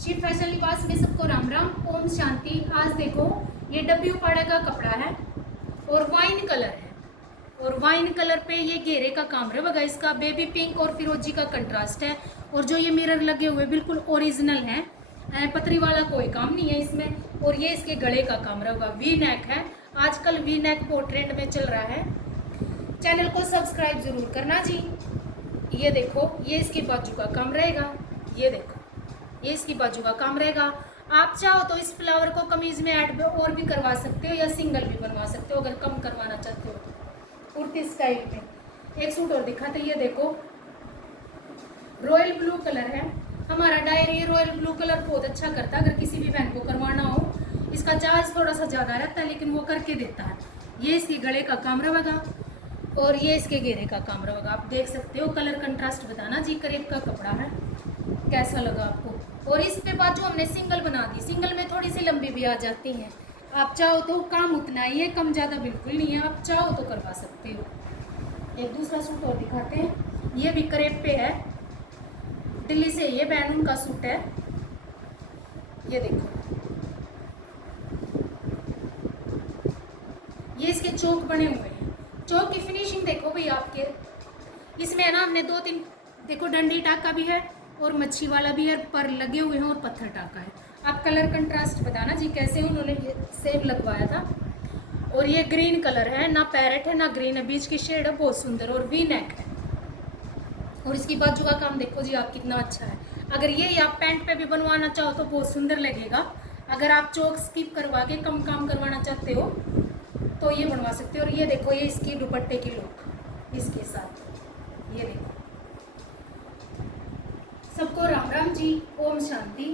Shiv fashion लिबास में सबको राम राम, ओम शांति। आज देखो ये डब्ल्यू पाड़ा का कपड़ा है और वाइन कलर है, और वाइन कलर पे ये घेरे का काम है बगा। इसका बेबी पिंक और फिरोजी का कंट्रास्ट है, और जो ये मिरर लगे हुए बिल्कुल ओरिजिनल है, पतरी वाला कोई काम नहीं है इसमें। और ये इसके गले का काम रहेगा, वी नेक है। आजकल वी नेक बहुत ट्रेंड में चल रहा है। चैनल को सब्सक्राइब जरूर करना जी। ये देखो ये इसकी बाजू का काम रहेगा, ये देखो ये इसकी बाजू का काम रहेगा। आप चाहो तो इस फ्लावर को कमीज में ऐड और भी करवा सकते हो या सिंगल भी बनवा सकते हो, अगर कम करवाना चाहते हो तो। कुर्ती स्टाइल में एक सूट और दिखाते, ये देखो रॉयल ब्लू कलर है। हमारा डायरी रॉयल ब्लू कलर बहुत अच्छा करता है, अगर किसी भी बहन को करवाना हो। इसका चार्ज थोड़ा सा ज़्यादा रहता है लेकिन वो करके देता है। ये इसके गले का काम रहेगा और ये इसके घेरे का काम रहेगा। आप देख सकते हो, कलर कंट्रास्ट बताना जी। करीब का कपड़ा है, कैसा लगा आपको। और इस पे बाजू हमने सिंगल बना दी, सिंगल में थोड़ी सी लंबी भी आ जाती है। आप चाहो तो काम उतना ही है, कम ज़्यादा बिल्कुल नहीं है, आप चाहो तो करवा सकते हो। एक दूसरा सूट और दिखाते हैं, ये भी करेब पे है, दिल्ली से ये बैनून का सूट है। ये देखो ये इसके चौक बने हुए हैं, चौक की फिनिशिंग देखो भाई आपके। इसमें है ना हमने दो तीन देखो, डंडी टाका भी है और मच्छी वाला भी है, पर लगे हुए हैं और पत्थर टाका है। आप कलर कंट्रास्ट बताना जी कैसे उन्होंने ये सेम लगवाया था। और ये ग्रीन कलर है, ना पैरेट है ना ग्रीन है, बीच की शेड है, बहुत सुंदर और वी नेक है। और इसकी बाजू का काम देखो जी आप कितना अच्छा है। अगर ये आप पैंट पे भी बनवाना चाहो तो बहुत सुंदर लगेगा। अगर आप चौक स्किप करवा के कम काम करवाना चाहते हो तो ये बनवा सकते हो। और ये देखो ये इसकी दुपट्टे की लुक इसके साथ, ये देखो। सबको राम राम जी, ओम शांति।